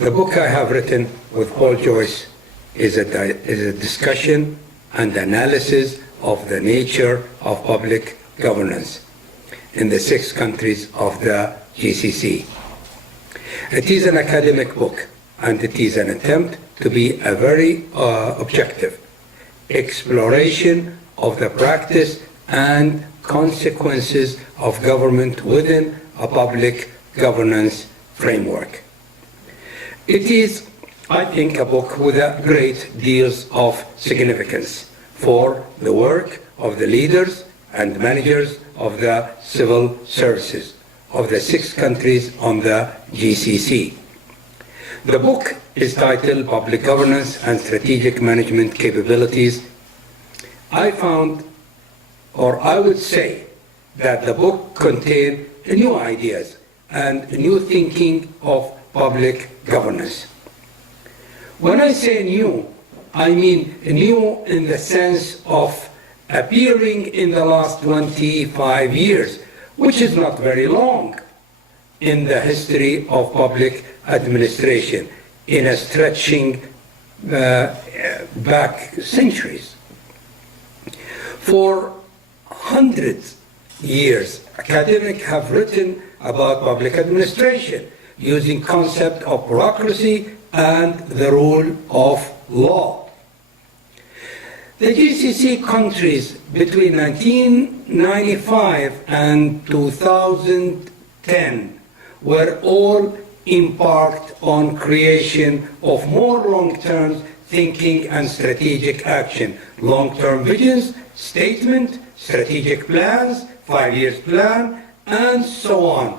The book I have written with Paul Joyce is a discussion and analysis of the nature of public governance in the 6 countries of the GCC. It is an academic book, and it is an attempt to be a very objective exploration of the practice and consequences of government within a public governance framework. It is, I think, a book with a great deals of significance for the work of the leaders and managers of the civil services of the 6 countries on the GCC. The book is titled Public Governance and Strategic Management Capabilities. I found, or I would say, that the book contained new ideas and new thinking of public governance. When I say new, I mean new in the sense of appearing in the last 25 years, which is not very long in the history of public administration, in a stretching back centuries. For hundreds of years, academics have written about public administration using concept of bureaucracy and the rule of law. The GCC countries between 1995 and 2010 were all embarked on creation of more long-term thinking and strategic action, long-term visions, statement, strategic plans, 5-year plan, and so on,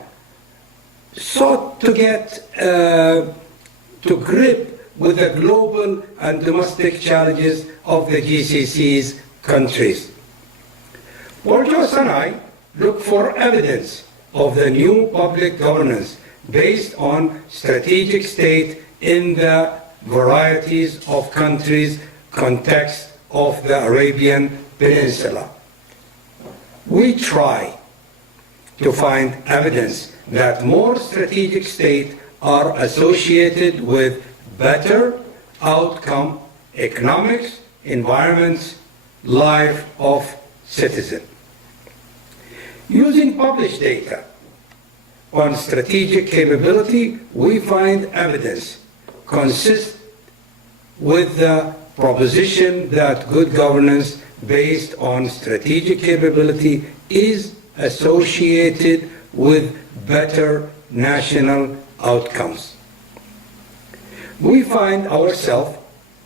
sought to get to grip with the global and domestic challenges of the GCC's countries. Paul Joyce and I look for evidence of the new public governance based on strategic state in the varieties of countries, context of the Arabian Peninsula. We try to find evidence that more strategic states are associated with better outcome, economics, environments, life of citizens. Using published data on strategic capability, we find evidence consistent with the proposition that good governance based on strategic capability is associated with better national outcomes. We find ourselves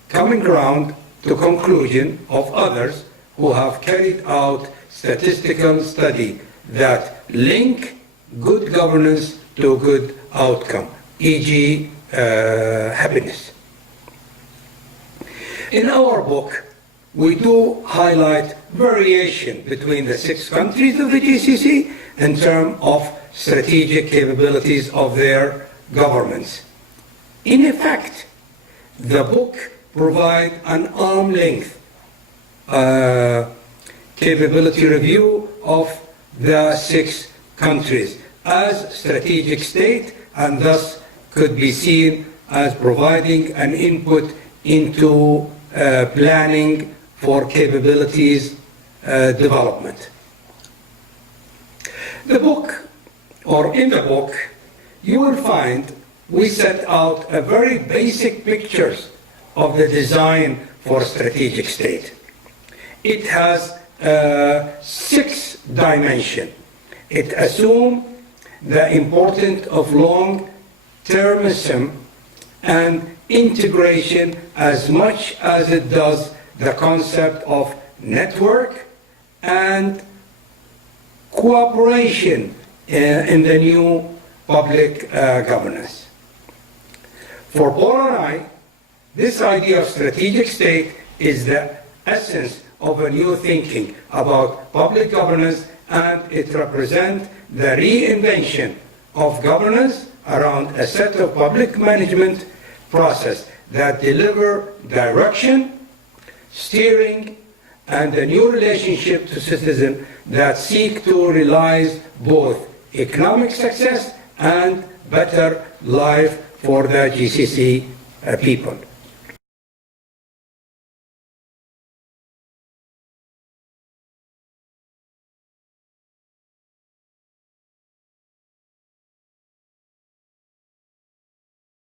coming around to conclusion of others who have carried out statistical study that link good governance to good outcome, e.g. happiness. In our book, we do highlight variation between the 6 countries of the GCC in terms of strategic capabilities of their governments. In effect, the book provides an arm's length capability review of the 6 countries as strategic state, and thus could be seen as providing an input into planning for capabilities development. The book, or in the book, you will find we set out a very basic pictures of the design for strategic state. It has 6 dimensions. It assumes the importance of long-termism and integration as much as it does the concept of network and cooperation in the new public governance. For Paul and I, this idea of strategic state is the essence of a new thinking about public governance, and it represents the reinvention of governance around a set of public management process that deliver direction, steering, and a new relationship to citizens that seek to realize both economic success and better life for the GCC people.